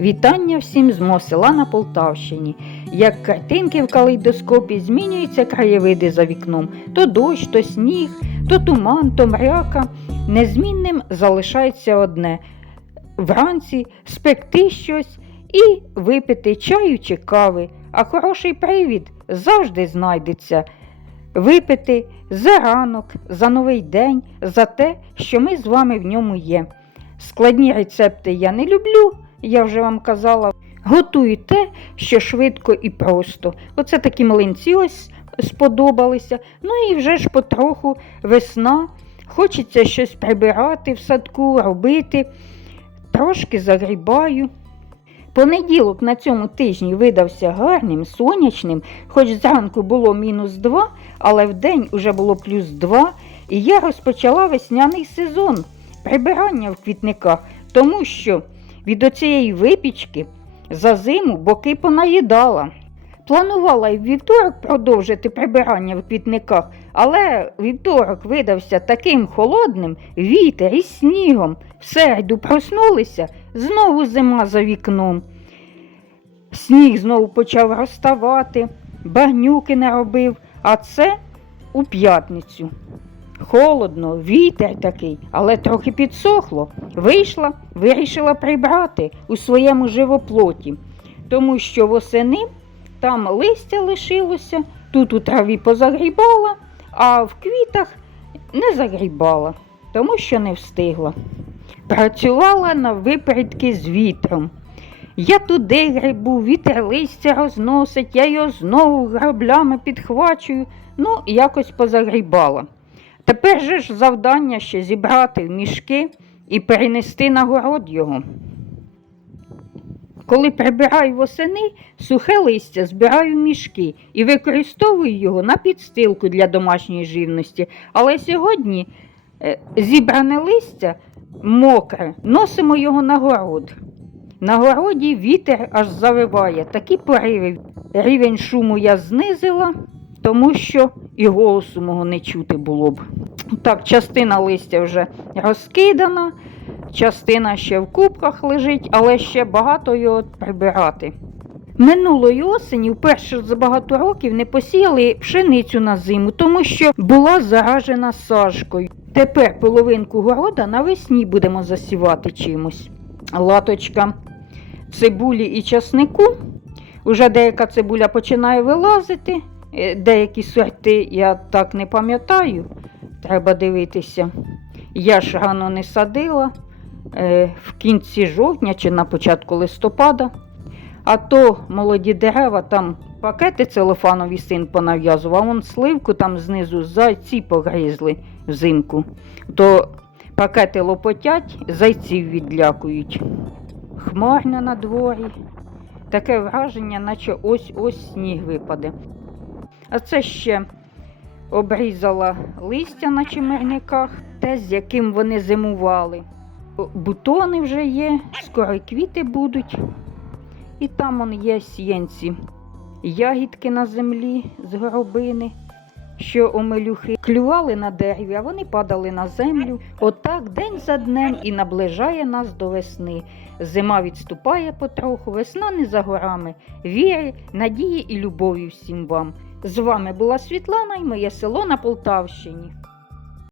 Вітання всім з мого села на Полтавщині. Як картинки в калейдоскопі змінюються краєвиди за вікном. То дощ, то сніг, то туман, то мряка. Незмінним залишається одне вранці спекти щось і випити чаю чи кави, а хороший привід завжди знайдеться. Випити за ранок, за новий день, за те, що ми з вами в ньому є. Складні рецепти я не люблю, я вже вам казала. Готую те, що швидко і просто. Оце такі млинці ось сподобалися. Ну і вже ж потроху весна. Хочеться щось прибирати в садку, робити. Трошки загрібаю. Понеділок на цьому тижні видався гарним, сонячним, хоч зранку було мінус 2, але вдень уже було плюс 2, і я розпочала весняний сезон прибирання в квітниках, тому що від оцієї випічки за зиму боки понаїдала. Планувала і в вівторок продовжити прибирання в квітниках, але вівторок видався таким холодним, вітер із снігом. В середу проснулися, знову зима за вікном. Сніг знову почав розставати, багнюки не робив, а це у п'ятницю. Холодно, вітер такий, але трохи підсохло. Вийшла, вирішила прибрати у своєму живоплоті, тому що восени там листя лишилося, тут у траві позагрібала, а в квітах не загрібала, тому що не встигла. Працювала на випередки з вітром. Я туди грибу, вітер листя розносить, я його знову граблями підхвачую, ну, якось позагрібала. Тепер же ж завдання ще зібрати в мішки і перенести на город його. Коли прибираю восени, сухе листя збираю в мішки і використовую його на підстилку для домашньої живності. Але сьогодні е, зібране листя мокре, носимо його на город. На городі вітер аж завиває, такі пориви. Рівень шуму я знизила, тому що і голосу мого не чути було б. Так, частина листя вже розкидана, частина ще в кубках лежить, але ще багато його прибирати. Минулої осені, вперше за багато років, не посіяли пшеницю на зиму, тому що була заражена сажкою. Тепер половинку города навесні будемо засівати чимось. Латочка цибулі і часнику. Уже деяка цибуля починає вилазити, деякі сорти я так не пам'ятаю, треба дивитися. Я ж рано не садила е, в кінці жовтня чи на початку листопада. А то молоді дерева, там пакети целофанові син понав'язував, а вон сливку там знизу зайці погризли взимку. То пакети лопотять, зайців відлякують. Хмарно на дворі. Таке враження, наче ось-ось сніг випаде. А це ще обрізала листя на чимерниках, те, з яким вони зимували. Бутони вже є, скоро квіти будуть. І там он є сіянці. Ягідки на землі з горобини, що омелюхи клювали на дереві, а вони падали на землю. Отак день за днем і наближає нас до весни. Зима відступає потроху, весна не за горами. Віри, надії і любові всім вам. З вами була Світлана і моє село на Полтавщині.